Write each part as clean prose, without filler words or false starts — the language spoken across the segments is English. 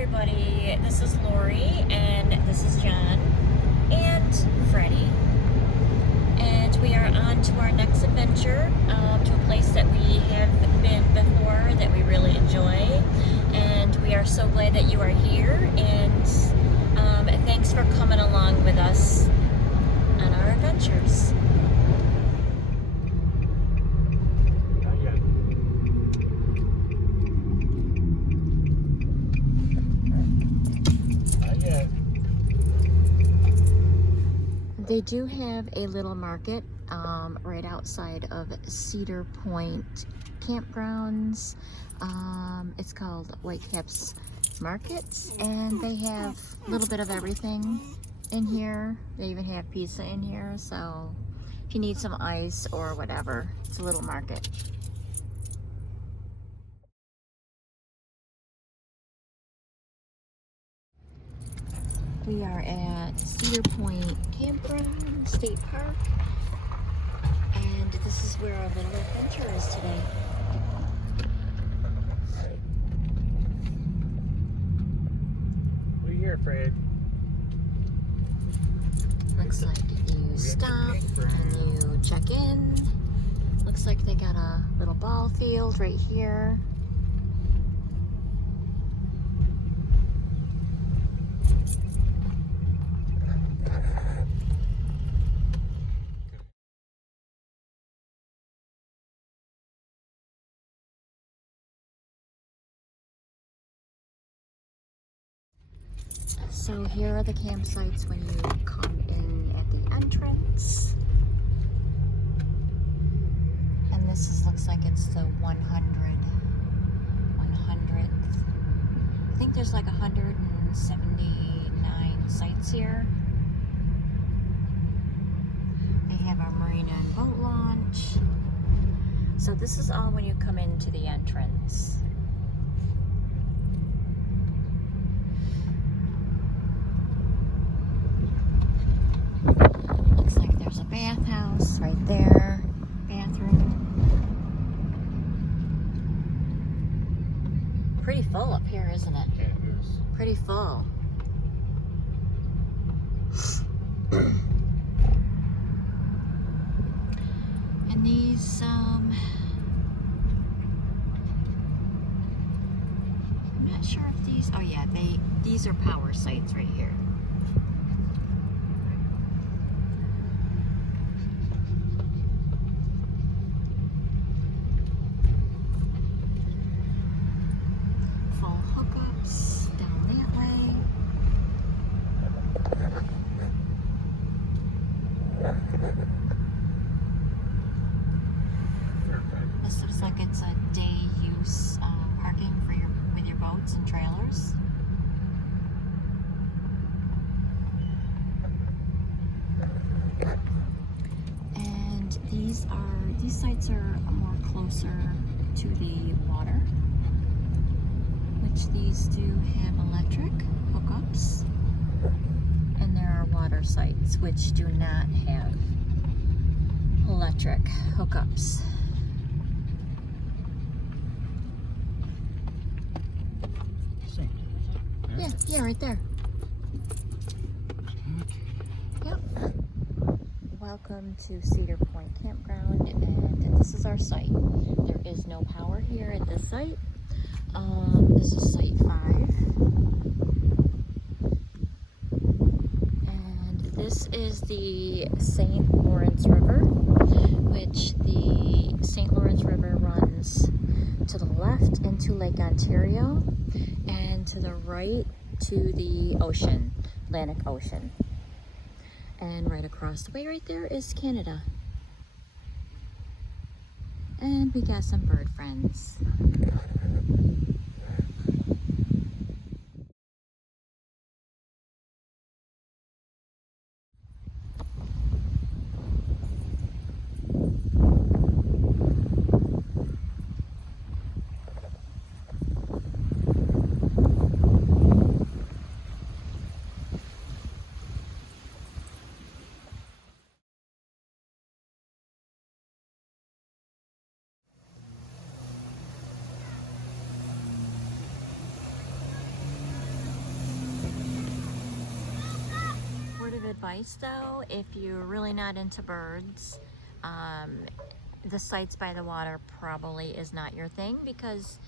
everybody, this is Lori and this is John and Freddie, and we are on to our next adventure, to a place that we have been before that we really enjoy, and we are so glad that you are here, and thanks for coming along with us on our adventures. They do have a little market right outside of Cedar Point Campgrounds. It's called Whitecaps Markets, and they have a little bit of everything in here. They even have pizza in here, so if you need some ice or whatever, it's a little market. We are at Cedar Point Campground State Park, and this is where our little adventure is today. What are you here, Fred? Looks like you stop and you check in. Looks like they got a little ball field right here. So here are the campsites when you come in at the entrance. And this looks like it's the 100th. I think there's like 179 sites here. They have a marina and boat launch. So this is all when you come into the entrance. Looks like there's a bathhouse right there. Bathroom. Pretty full up here, isn't it? Yeah, it is. Pretty full. And these, I'm not sure if these, oh yeah, these are power sites right here. Full hookups down that way. This looks like it's a day use parking for with your boats and trailers. And these sites are more closer to the water, which these do have electric hookups, and there are water sites which do not have electric hookups. Yeah, right there. Yep. Welcome to Cedar Point Campground, and this is our site. There is no power here at this site. This is site 5. And this is the St. Lawrence River, which the St. Lawrence River runs to the left into Lake Ontario, and to the right to the ocean, Atlantic Ocean. And right across the way right there is Canada. And we got some bird friends. advice though, if you're really not into birds, the sites by the water probably is not your thing, because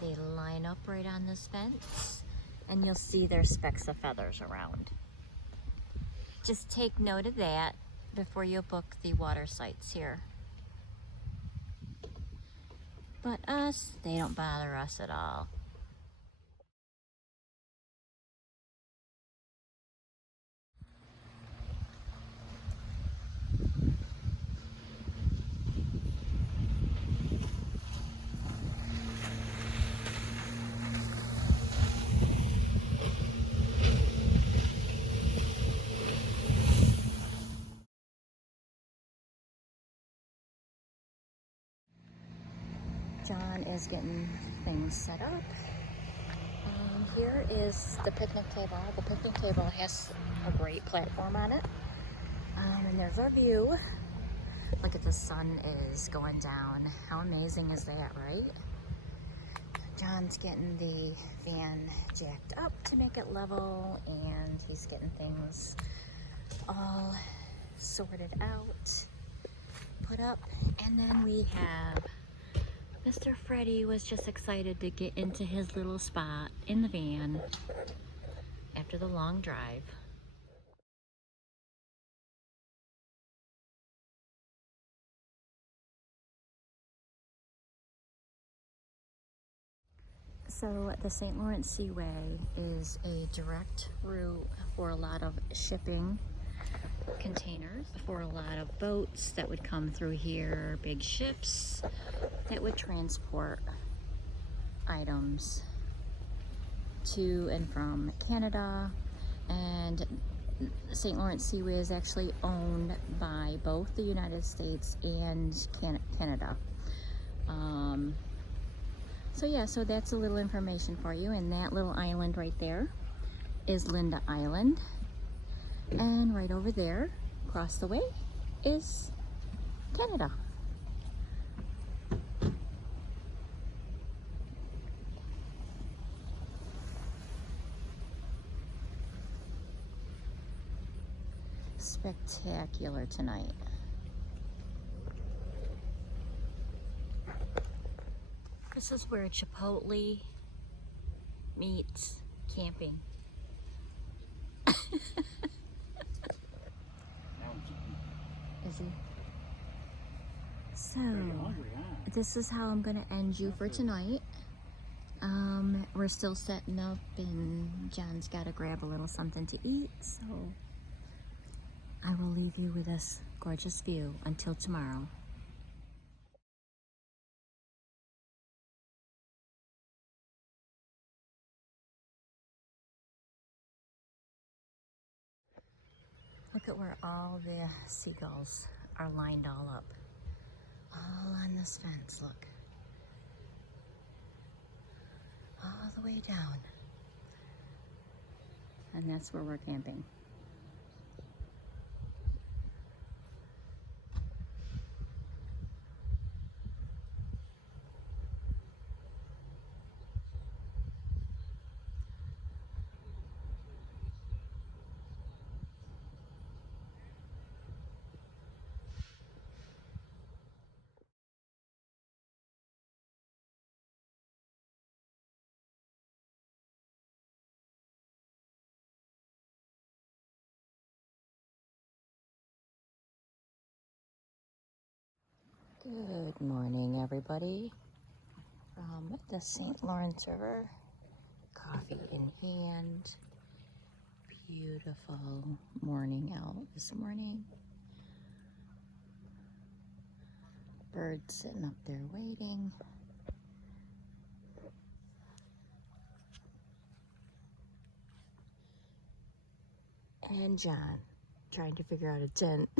they line up right on this fence and you'll see their specks of feathers around. Just take note of that before you book the water sites here. But us, they don't bother us at all. John is getting things set up. Here is the picnic table. The picnic table has a great platform on it. And there's our view. Look at the sun is going down. How amazing is that, right? John's getting the van jacked up to make it level, and he's getting things all sorted out, put up. And then we have Mr. Freddie was just excited to get into his little spot in the van after the long drive. So the St. Lawrence Seaway is a direct route for a lot of shipping containers, for a lot of boats that would come through here, big ships that would transport items to and from Canada. And St. Lawrence Seaway is actually owned by both the United States and Canada. So yeah, so that's a little information for you. And that little island right there is Linda Island. And right over there, across the way, is Canada. Spectacular tonight. This is where Chipotle meets camping. Is he? So, this is how I'm gonna end you for tonight. We're still setting up, and John's gotta grab a little something to eat, so I will leave you with this gorgeous view until tomorrow. Look at where all the seagulls are lined all up. All on this fence, look. All the way down. And that's where we're camping. Good morning, everybody. From the St. Lawrence River, coffee in hand. Beautiful morning out this morning. Birds sitting up there waiting. And John trying to figure out a tent.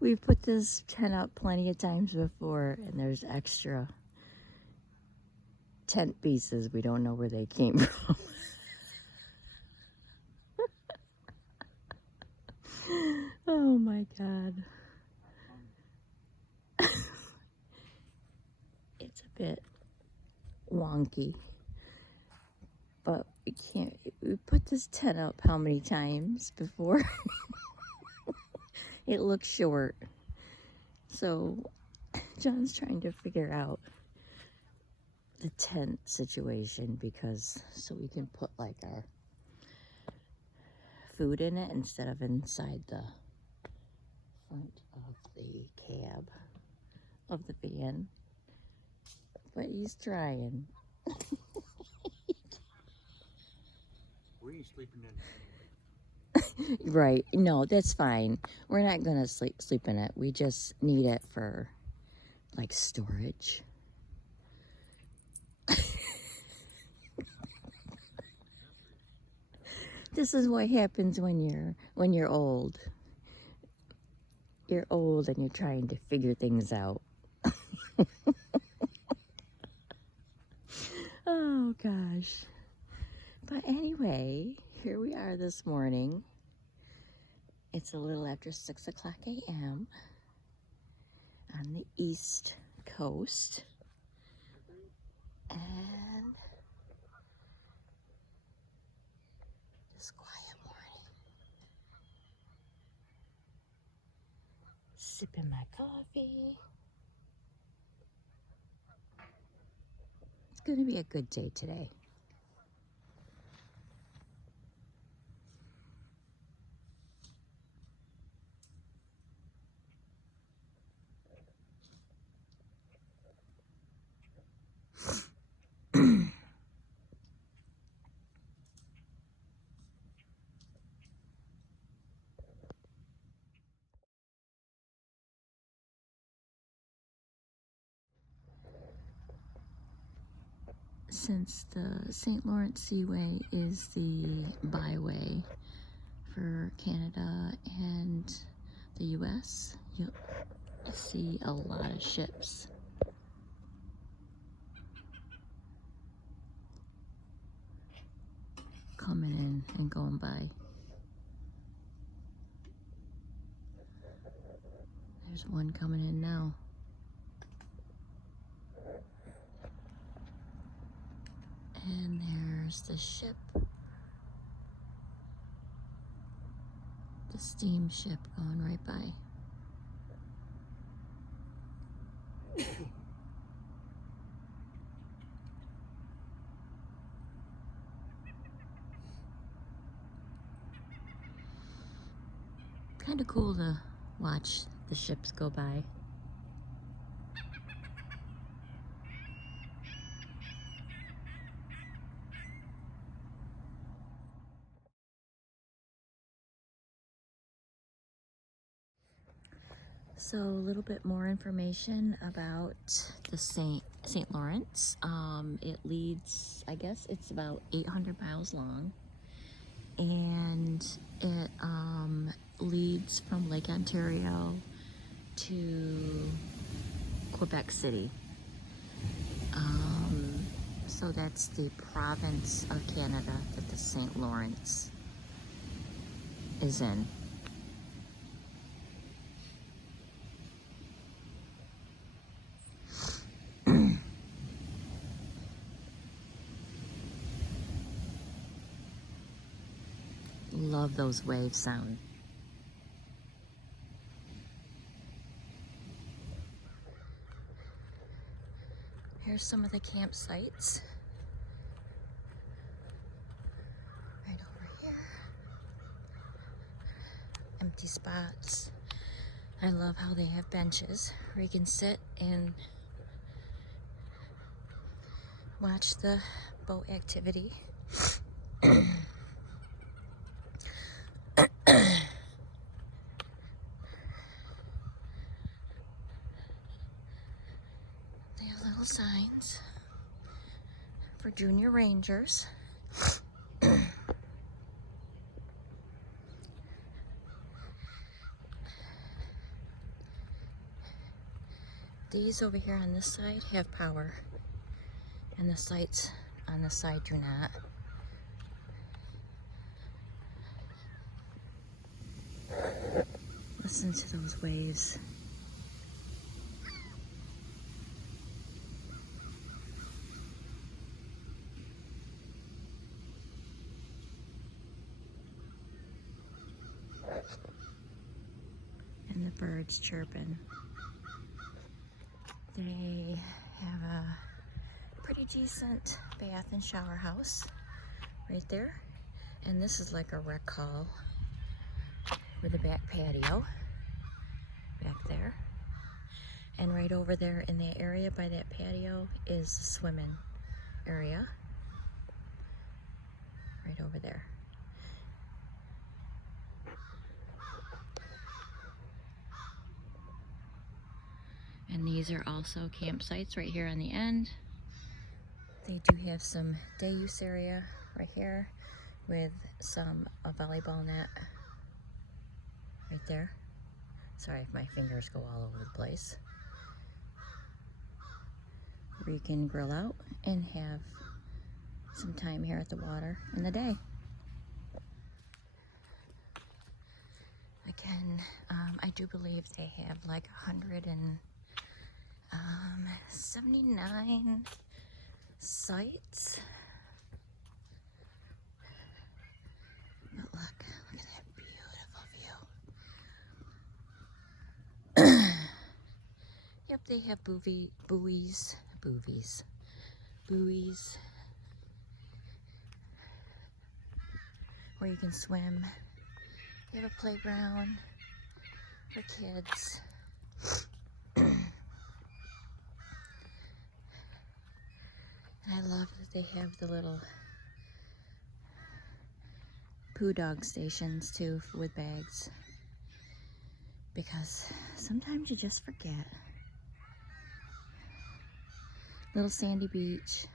We've put this tent up plenty of times before, and there's extra tent pieces. We don't know where they came from. Oh my God. It's a bit wonky, but we can't. We put this tent up how many times before? It looks short. So John's trying to figure out the tent situation because so we can put like our food in it instead of inside the front of the cab of the van. But he's trying. We ain't sleeping in it anyway. Right. No, that's fine. We're not gonna sleep in it. We just need it for like storage. This is what happens when you're old. You're old and you're trying to figure things out. Oh gosh. But anyway, here we are this morning. It's a little after 6 o'clock a.m. on the East Coast. And this quiet morning. Sipping my coffee. It's going to be a good day today. Since the St. Lawrence Seaway is the byway for Canada and the US, you'll see a lot of ships. Coming in and going by. There's one coming in now. And there's the ship. The steamship going right by. Kind of cool to watch the ships go by. So a little bit more information about the St. Lawrence. It leads, I guess it's about 800 miles long, and it leads from Lake Ontario to Quebec City. So that's the province of Canada that the St. Lawrence is in. Love those wave sound. Here's some of the campsites. Right over here. Empty spots. I love how they have benches where you can sit and watch the boat activity. They have little signs for junior rangers. These over here on this side have power, and the sites on this side do not. Listen to those waves. And the birds chirping. They have a pretty decent bath and shower house right there. And this is like a rec hall with a back patio back there. And right over there in that area by that patio is the swimming area. Right over there. And these are also campsites right here on the end. They do have some day use area right here with a volleyball net right there. Sorry if my fingers go all over the place. Where you can grill out and have some time here at the water in the day. Again, I do believe they have like 179 sites. But look at that beautiful view. Yep, they have buoys, where you can swim. They have a playground for kids. And I love that they have the little poo dog stations too with bags, because sometimes you just forget. Little sandy beach.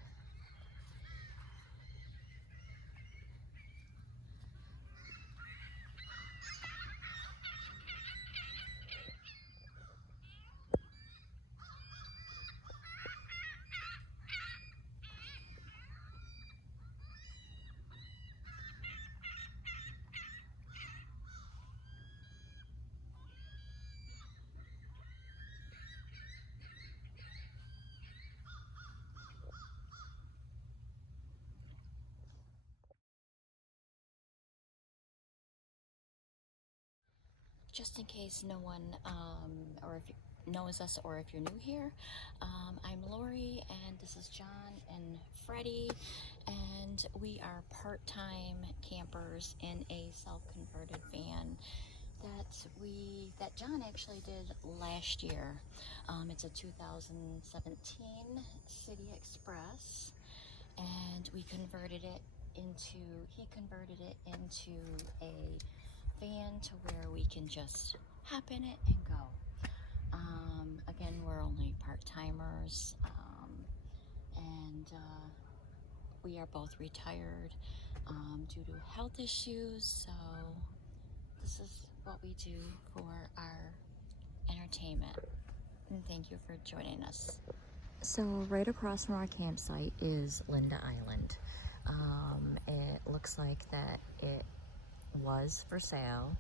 Just in case no one or if you knows us or if you're new here, I'm Lori and this is John and Freddie, and we are part-time campers in a self-converted van that John actually did last year. It's a 2017 City Express, and he converted it into a van to where we can just hop in it and go. Again, we're only part-timers, and we are both retired due to health issues, so this is what we do for our entertainment. And thank you for joining us. So right across from our campsite is Linda Island. It looks like that it was for sale,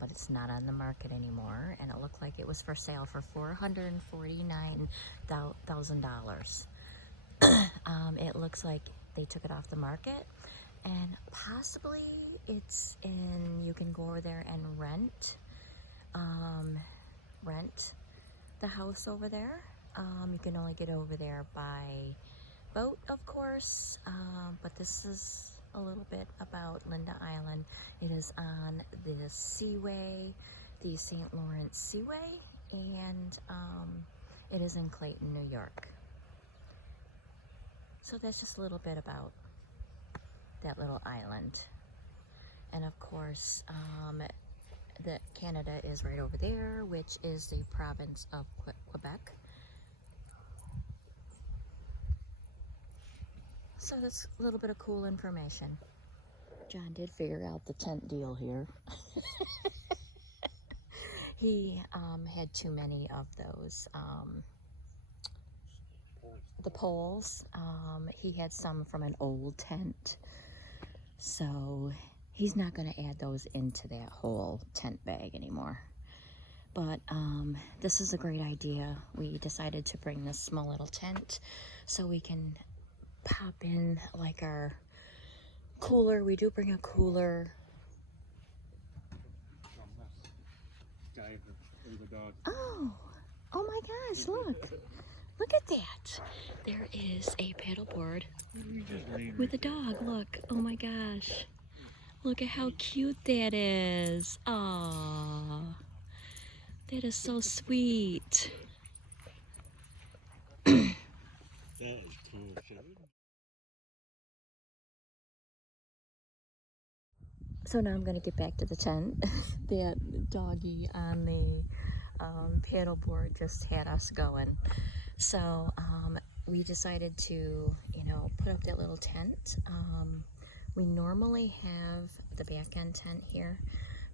but it's not on the market anymore, and it looked like it was for sale for $449,000. It looks like they took it off the market, and possibly you can go over there and rent the house over there. You can only get over there by boat, of course, but this is a little bit about Linda Island. It is on the Seaway, the St. Lawrence Seaway, and it is in Clayton, New York. So that's just a little bit about that little island. And of course, Canada is right over there, which is the province of Quebec. So that's a little bit of cool information. John did figure out the tent deal here. He had too many of those, the poles. He had some from an old tent, so he's not going to add those into that whole tent bag anymore. But this is a great idea. We decided to bring this small little tent so we can pop in like our cooler. We do bring a cooler guy or the dog. Oh, oh my gosh, look. Look at that. There is a paddleboard with a dog. Look, oh my gosh. Look at how cute that is. Aww. That is so sweet. That is cool. So now I'm gonna get back to the tent. That doggy on the paddleboard just had us going. So we decided to, put up that little tent. We normally have the back end tent here,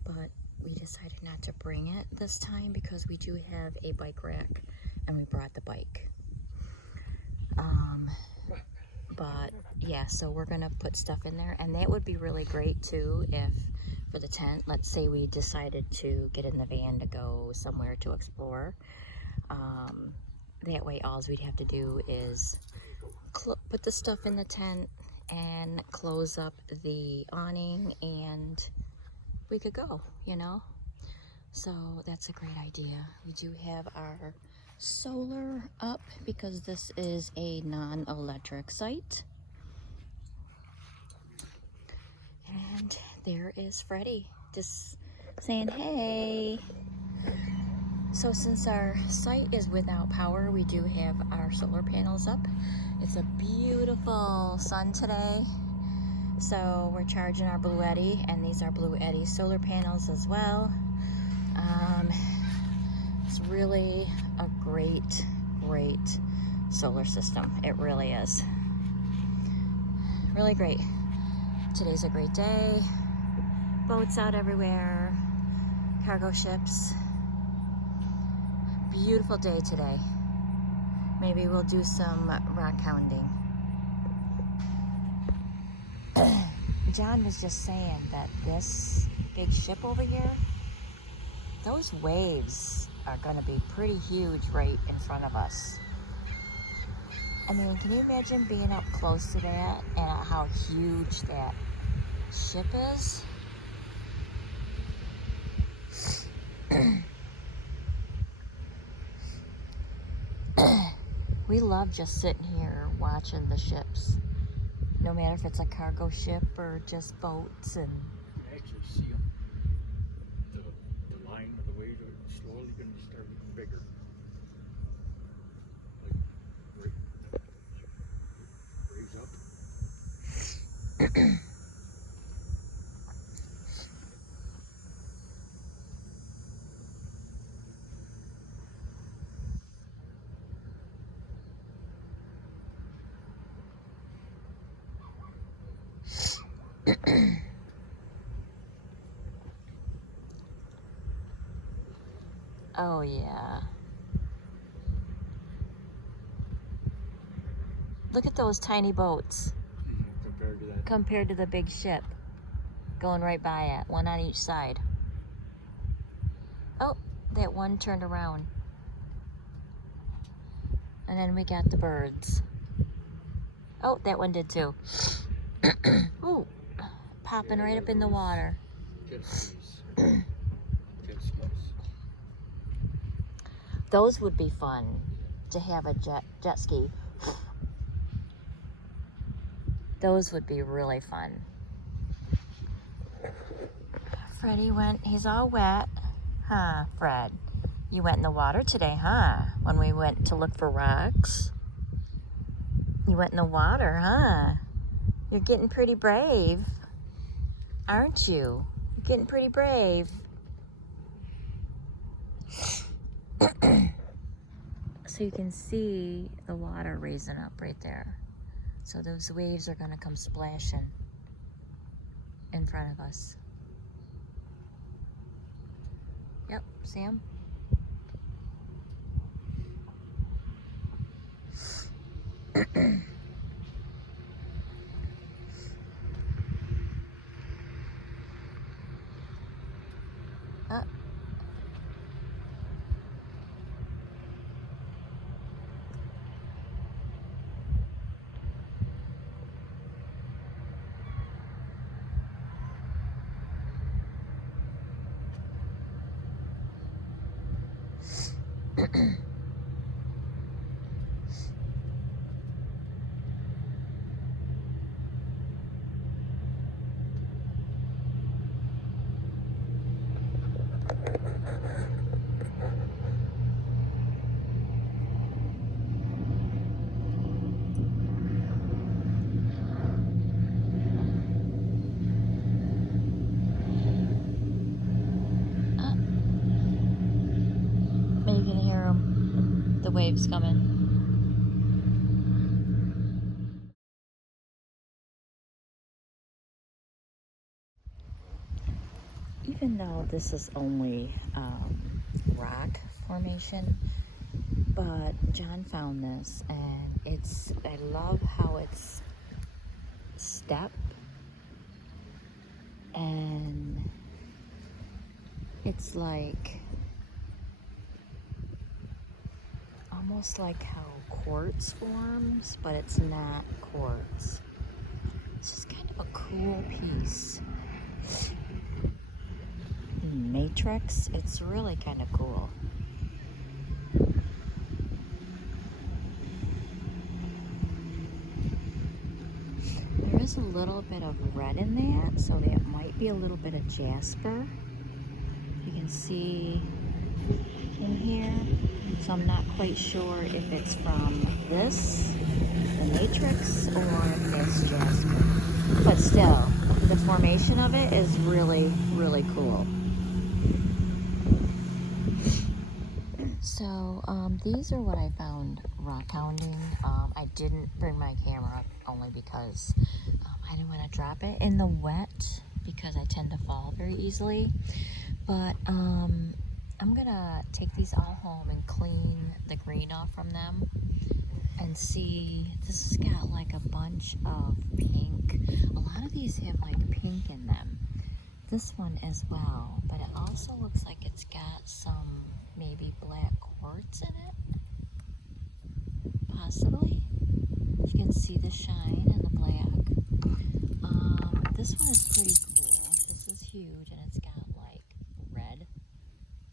but we decided not to bring it this time because we do have a bike rack and we brought the bike. But yeah, so we're gonna put stuff in there, and that would be really great too if for the tent, let's say we decided to get in the van to go somewhere to explore. That way all we'd have to do is put the stuff in the tent and close up the awning and we could go, So that's a great idea. We do have our solar up because this is a non-electric site. And there is Freddie just saying hey. So since our site is without power, we do have our solar panels up. It's a beautiful sun today. So we're charging our Blue Eddy, and these are Blue Eddy solar panels as well. It's really a great solar system. It really is. Really great. Today's a great day. Boats out everywhere. Cargo ships. Beautiful day today. Maybe we'll do some rock hounding. John was just saying that this big ship over here, those waves are going to be pretty huge right in front of us. I mean, can you imagine being up close to that and how huge that ship is? We love just sitting here watching the ships. No matter if it's a cargo ship or just boats. And I actually see them. The line of the waves are slowly going to start getting bigger. Like, raise up. oh yeah. Look at those tiny boats compared to the big ship going right by it, one on each side. Oh, that one turned around. And then we got the birds. Oh, that one did too. Ooh, popping right up in the water. Jet skis. Jet skis. Those would be fun to have a jet ski. Those would be really fun. Freddie he's all wet. Huh, Fred? You went in the water today, huh? When we went to look for rocks. You went in the water, huh? You're getting pretty brave, aren't you? You're getting pretty brave. So you can see the water raising up right there. So those waves are gonna come splashing in front of us. Yep, see 'em? Maybe you can hear them. The waves coming. Even though this is only rock formation, but John found this, and I love how it's step, and it's like almost like how quartz forms, but it's not quartz. It's just kind of a cool piece. Matrix, it's really kind of cool. There is a little bit of red in that, so that might be a little bit of jasper. You can see in here. So I'm not quite sure if it's from this, the matrix, or if it's jasper. But still, the formation of it is really, really cool. So these are what I found rock hounding. I didn't bring my camera only because I didn't want to drop it in the wet because I tend to fall very easily. But I'm gonna take these all home and clean the green off from them and see. This has got like a bunch of pink. A lot of these have like pink in them. This one as well, but it also looks like it's got some maybe black quartz in it, possibly. You can see the shine and the black. This one is pretty cool. This is huge, and it's got like red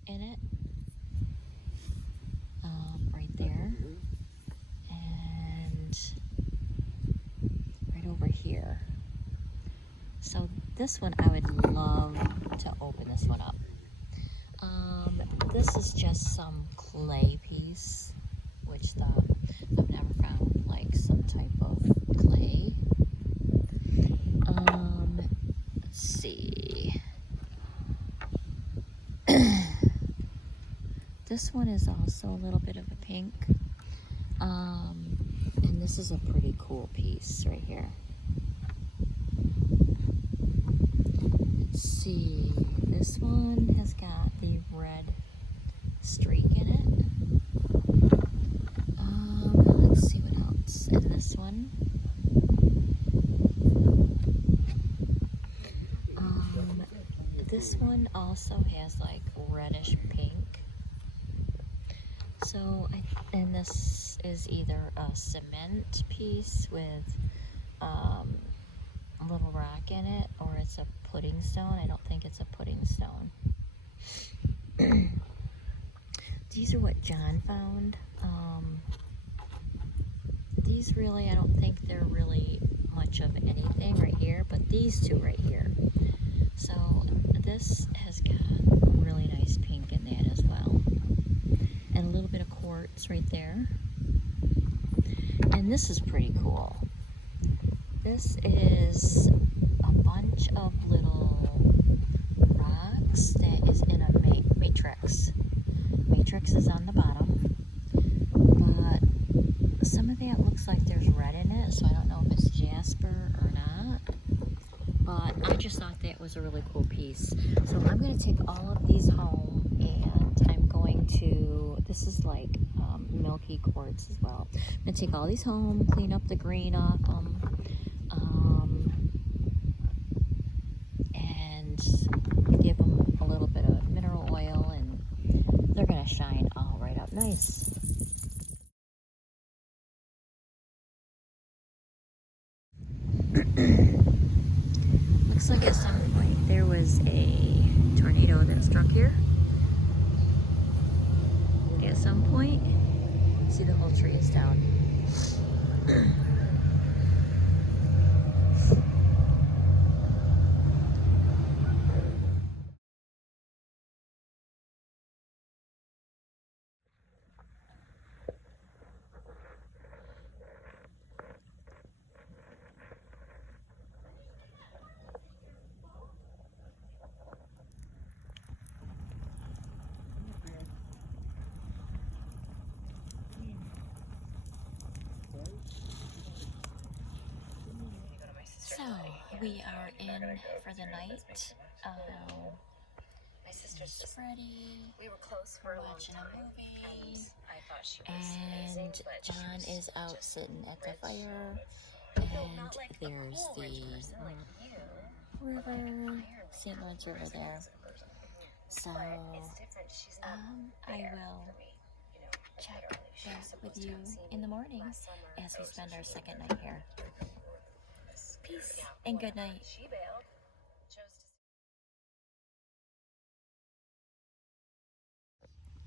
in it, right there, and right over here. So this one, I would love to open this one up. This is just some clay piece, which I've never found like some type of clay. Let's see. This one is also a little bit of a pink. And this is a pretty cool piece right here. Let's see. This one has got the red streak in it. Let's see what else. And this one. This one also has like reddish pink. So, and this is either a cement piece with a little rock in it, or it's a pudding stone. I don't think it's a pudding stone. These are what John found. These really, I don't think they're really much of anything right here, but these two right here. So this has got really nice pink in that as well. And a little bit of quartz right there. And this is pretty cool. This is a bunch of little rocks that is in a matrix. Matrix is on the bottom, but some of that looks like there's red in it, so I don't know if it's jasper or not. But I just thought that was a really cool piece. So I'm going to take all of these home, and I'm going to, this is like milky quartz as well. I'm going to take all these home, clean up the green off them, and give them a little bit of mineral oil, and they're going to shine all right up nice. Looks like at some point there was a tornado that struck here. at some point. See, the whole tree is down. So, we are in for the night. My sister's Freddie. We were close for watching a movie. I thought she was amazing, but John is out sitting at the fire. And there's the river, St. Lawrence River there. So, I will check back with you in the morning as we spend our second night here. Peace and good night.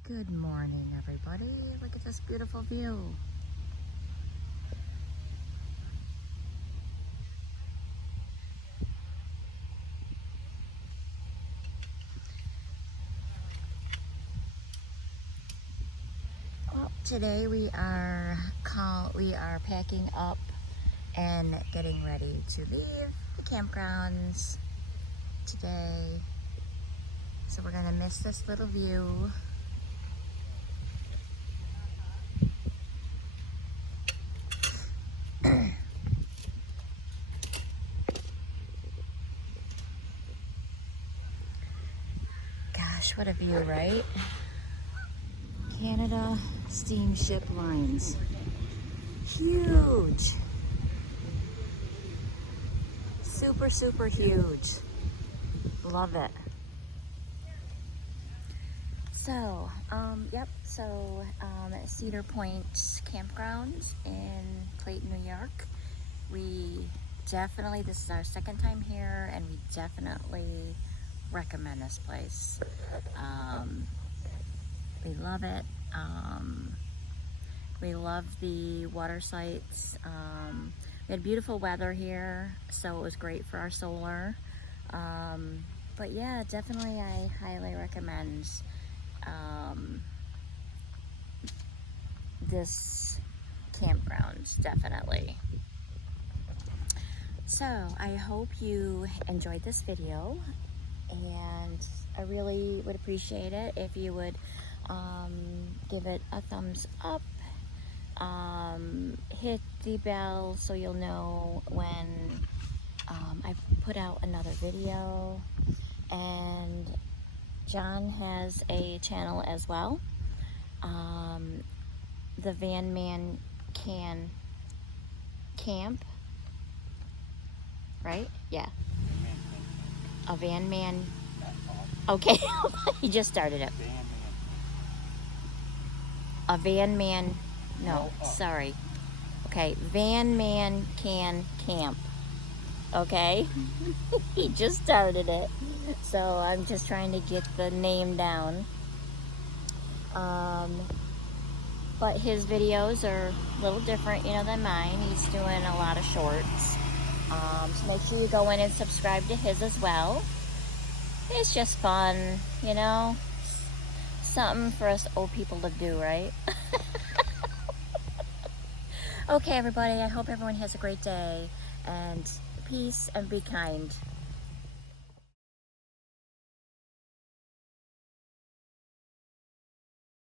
Good morning, everybody. Look at this beautiful view. Well, today we are packing up and getting ready to leave the campgrounds today. So we're gonna miss this little view. Gosh, what a view, right? Canada Steamship Lines. Huge. Super, super huge. Love it. So, Cedar Point Campgrounds in Clayton, New York. This is our second time here, and we definitely recommend this place. We love it. We love the water sites. We had beautiful weather here, so it was great for our solar. But yeah, definitely I highly recommend this campground, definitely. So I hope you enjoyed this video, and I really would appreciate it if you would give it a thumbs up, hit the bell so you'll know when I put out another video. And John has a channel as well, the Van Man Can Camp, right? Yeah, a Van Man. Okay, he just started it. A Van Man, no, sorry. Okay, Van Man Can Camp. Okay, he just started it, so I'm just trying to get the name down. But his videos are a little different, than mine. He's doing a lot of shorts. So make sure you go in and subscribe to his as well. It's just fun, something for us old people to do, right? Okay, everybody, I hope everyone has a great day, and peace and be kind.